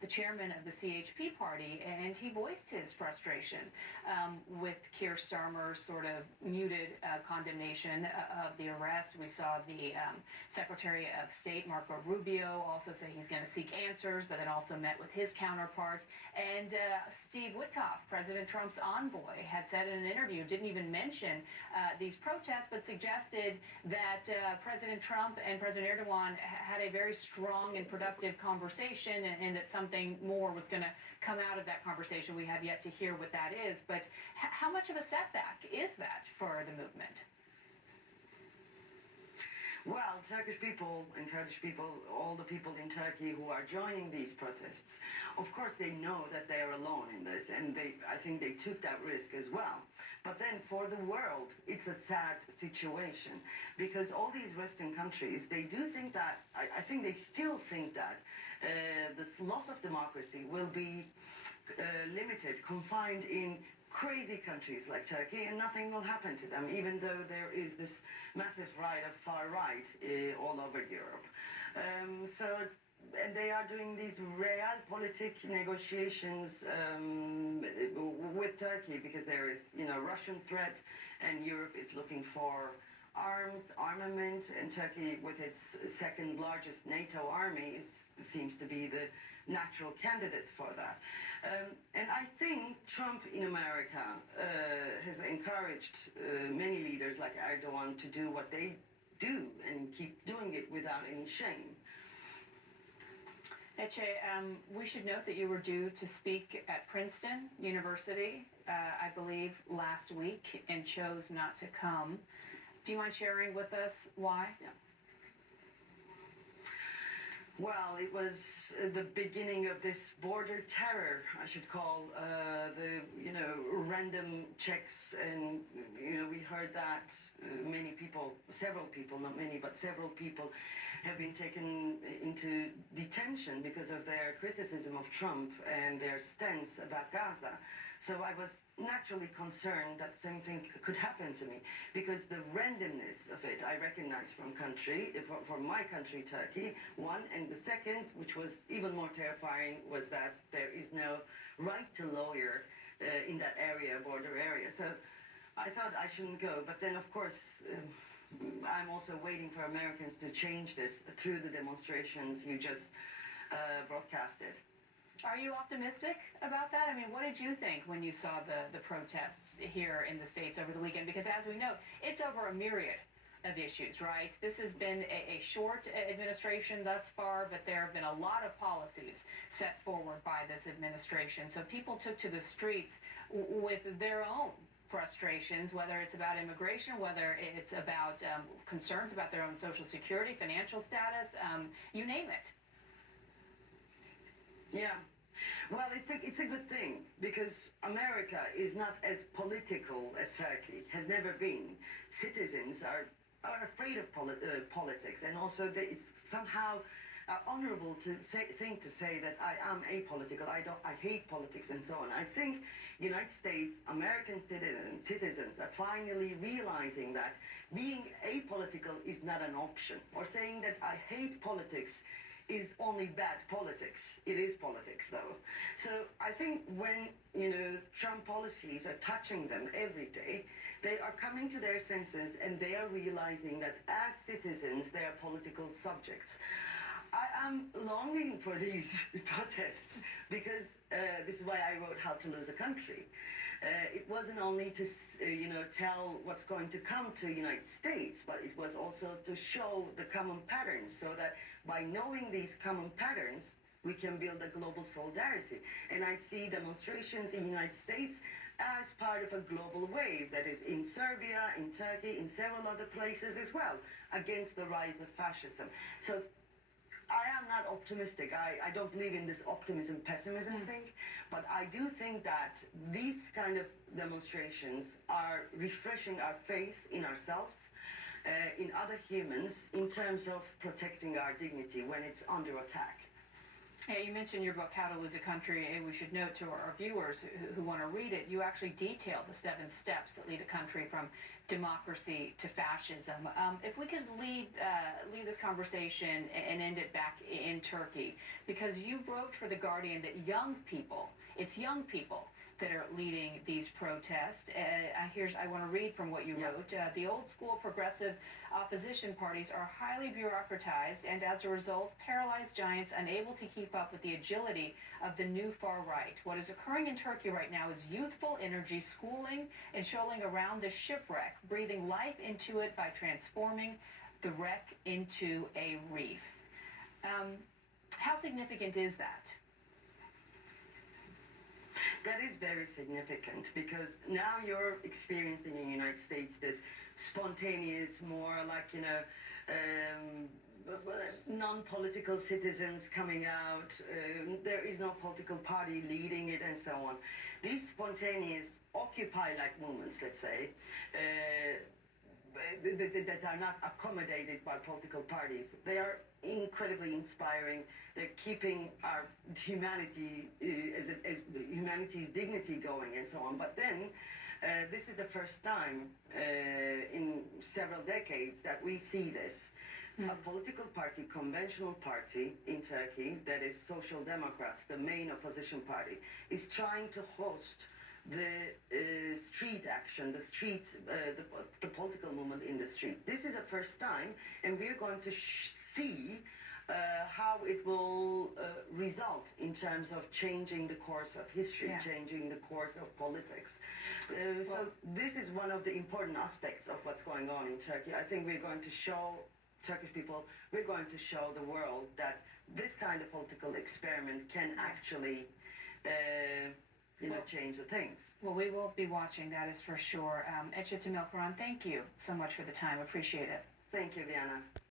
the chairman of the CHP party, and he voiced his frustration with Keir Starmer's sort of muted condemnation of the arrest. We saw the Secretary of State, Marco Rubio, also say he's going to seek answers, but then also met with his counterpart. And Steve Witkoff, President Trump's envoy, had said in an interview, didn't even mention these protests, but suggested that President Trump and President Erdogan had a very strong and productive conversation, and that something more was going to come out of that conversation. We have yet to hear what that is, but how much of a setback is that for the movement? Well, Turkish people and Kurdish people, all the people in Turkey who are joining these protests, of course they know that they are alone in this, and I think they took that risk as well. But then for the world, it's a sad situation, because all these Western countries, they do think that, I think they still think that this loss of democracy will be limited, confined in crazy countries like Turkey, and nothing will happen to them, even though there is this massive right of far right all over Europe. And they are doing these realpolitik negotiations with Turkey, because there is, Russian threat, and Europe is looking for armament, and Turkey, with its second largest NATO army, seems to be the natural candidate for that. And I think Trump in America has encouraged many leaders like Erdogan to do what they do and keep doing it without any shame. Ece, we should note that you were due to speak at Princeton University, I believe, last week, and chose not to come. Do you mind sharing with us why? Yeah. Well, it was the beginning of this border terror, I should call, the random checks, and we heard that many people, several people, not many, but several people have been taken into detention because of their criticism of Trump and their stance about Gaza. So I was naturally concerned that something could happen to me, because the randomness of it I recognize from my country, Turkey, one, and the second, which was even more terrifying, was that there is no right to lawyer in that area, border area. So I thought I shouldn't go, but then of course I'm also waiting for Americans to change this through the demonstrations you just broadcasted. Are you optimistic about that? I mean, what did you think when you saw the protests here in the States over the weekend? Because as we know, it's over a myriad of issues, right? This has been a short administration thus far, but there have been a lot of policies set forward by this administration. So people took to the streets with their own frustrations, whether it's about immigration, whether it's about concerns about their own social security, financial status, you name it. Yeah. Well, it's a good thing, because America is not as political as Turkey, has never been. Citizens are afraid of politics, and also it's somehow honorable to say that I am apolitical, I hate politics, and so on. I think United States, American citizens are finally realizing that being apolitical is not an option, or saying that I hate politics is only bad politics. It is politics, though. So I think when, Trump policies are touching them every day, they are coming to their senses, and they are realizing that as citizens, they are political subjects. I am longing for these protests, because this is why I wrote How to Lose a Country. It wasn't only to, tell what's going to come to the United States, but it was also to show the common patterns, so that by knowing these common patterns, we can build a global solidarity. And I see demonstrations in the United States as part of a global wave that is in Serbia, in Turkey, in several other places as well, against the rise of fascism. So I am not optimistic. I don't believe in this optimism-pessimism thing, but I do think that these kind of demonstrations are refreshing our faith in ourselves, in other humans, in terms of protecting our dignity when it's under attack. Yeah, you mentioned your book, How to Lose a Country, and we should note to our viewers who want to read it, you actually detail the 7 steps that lead a country from democracy to fascism. If we could leave this conversation and end it back in Turkey, because you wrote for The Guardian that it's young people that are leading these protests. I want to read from what you wrote. The old school progressive opposition parties are highly bureaucratized and as a result paralyzed giants unable to keep up with the agility of the new far right. What is occurring in Turkey right now is youthful energy schooling and shoaling around the shipwreck, breathing life into it by transforming the wreck into a reef. How significant is that? That is very significant because now you're experiencing in the United States this spontaneous, more like, non-political citizens coming out. There is no political party leading it and so on. These spontaneous Occupy-like movements, let's say, that are not accommodated by political parties. They are incredibly inspiring. They're keeping our humanity, as humanity's dignity going and so on. But then, this is the first time in several decades that we see this. A political party, conventional party in Turkey, that is Social Democrats, the main opposition party, is trying to host the street action, the political movement in the street. This is the first time, and we're going to see how it will result in terms of changing the course of history, changing the course of politics. So this is one of the important aspects of what's going on in Turkey. I think we're going to show Turkish people, we're going to show the world that this kind of political experiment can actually change the things. Well, we will be watching, that is for sure. Etche Temel Karan, thank you so much for the time. Appreciate it. Thank you, Viana.